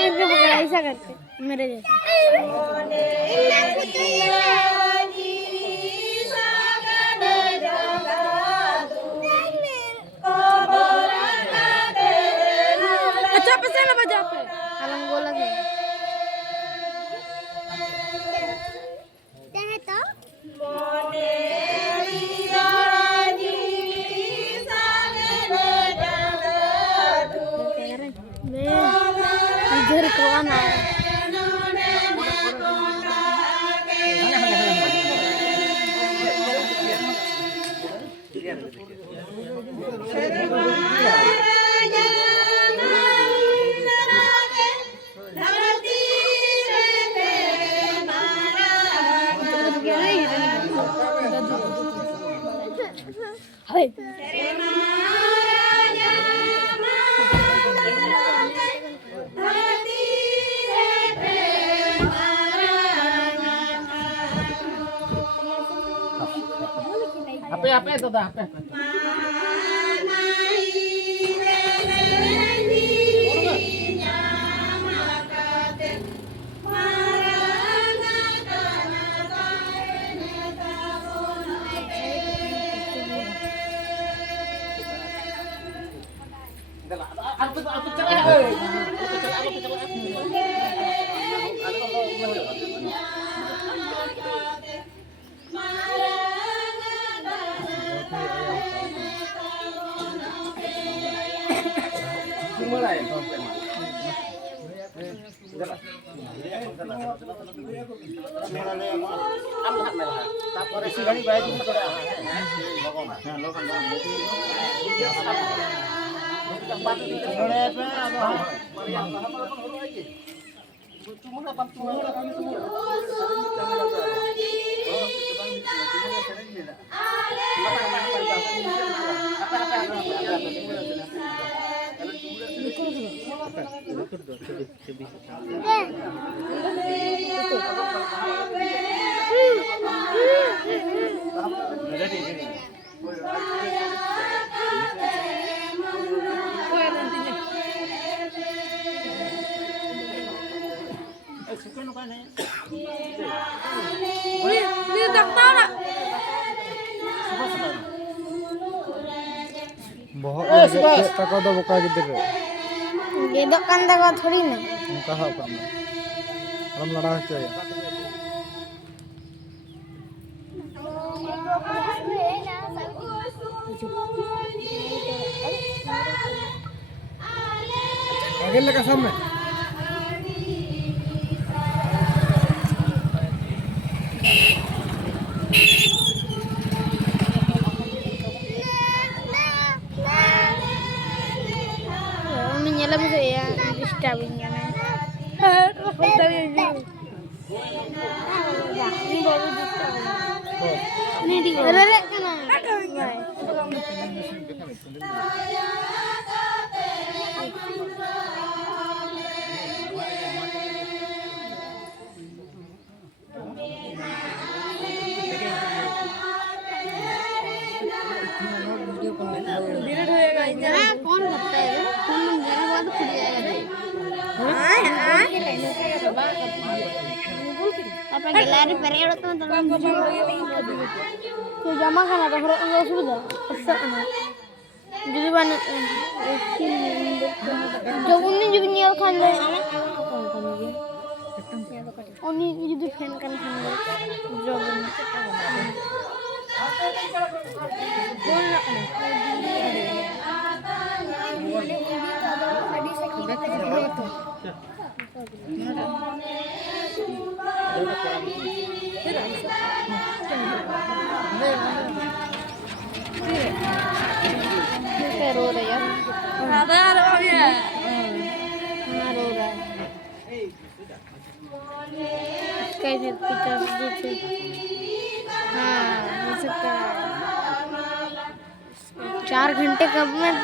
करके पकड़ा ऐसा करके मेरे जैसा। अच्छा पैसे ना बजा पे अलंगोला के क्या है तो इधर कौन आया apa itu dah apa ini dokter बहुत तक तो बुका गिद्दे गेदक kan दा थोड़ी ना उनका हाव काम हम लड़ा के आगे लगा सामने nyala bisa ya disturbing kan ini baru disturbing ini di relek kan कौन करता है फोन मेरा बाद खुल जाएगा apa gelari periode tuh tuh jama kan ada huruf sudah pesan jadi banyak jauh ini juga nyel kan oh ini jadi fan kan jauh रो रहा है रो रहा है कैसे पिक्चर देखे हाँ हो सकता है 4 घंटे कब में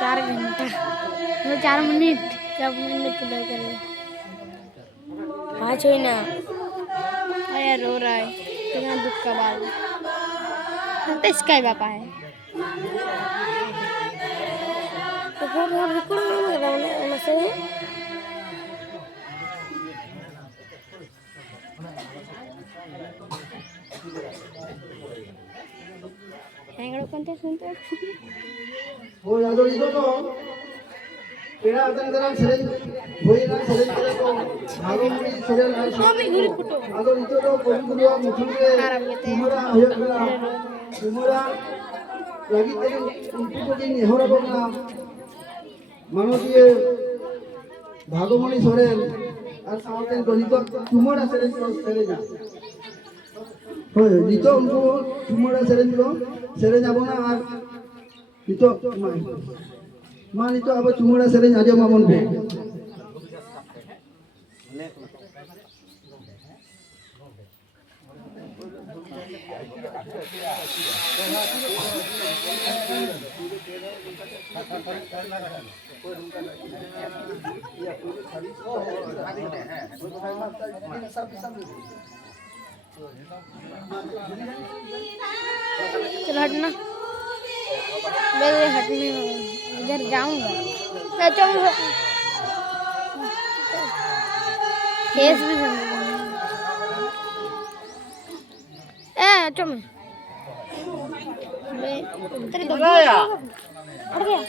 4 घंटा 4 मिनट कब मैंने तुला कर आज हुई ना आया रो रहा है इतना दुख का बाल तो इसका ही पापा है तो बहुत बिल्कुल नहीं लग रहा है Yang konten suntuk. Hoy ado ito to. Pera atan dalam sering hoy na sering kare ko bhagomani sering na Mami guri photo. ado ito to pabudua muthumre tumara hoya kala tumara lagi tadi untu ko ni hora bogna manodiye bhagomani sering আর সাউথেন গলিত tumara sering ko sering na hoy dito untu tumara sering ko sering যাব না আর dito मान itu apa cumura sering aja mamon be चलो हटना मैं हटने इधर जाऊंगा मैं चलूंगा फेस भी ए चल मैं तेरे दो हट गया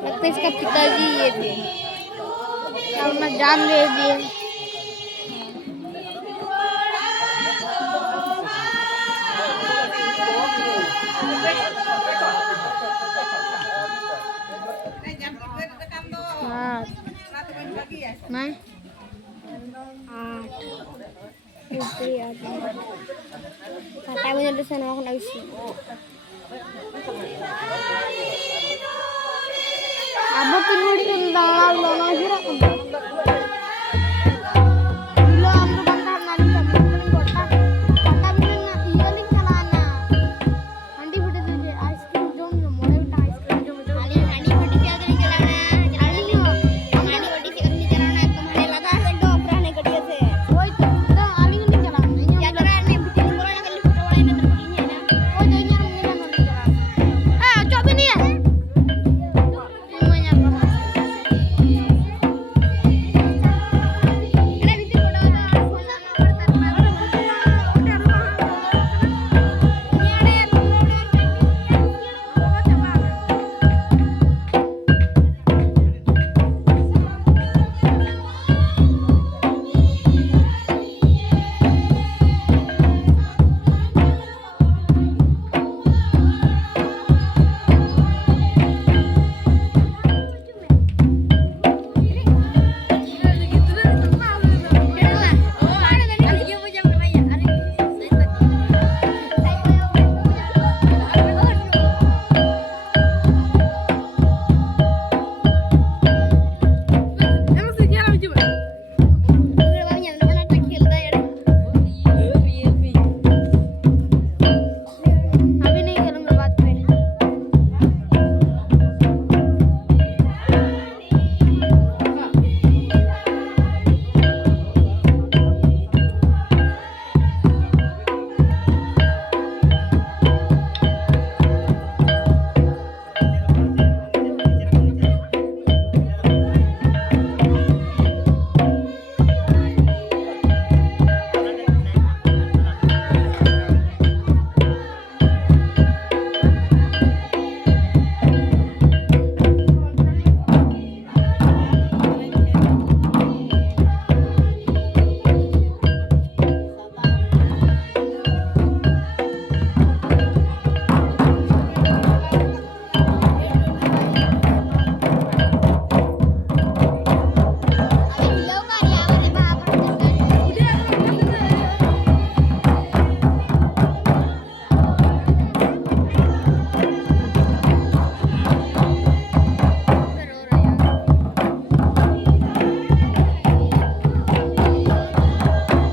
लगता है इसका पिताजी ये थे अपना जान दे दिए नहीं kata punya dosen aku nggak bisa abah tuh nulis tentang lalu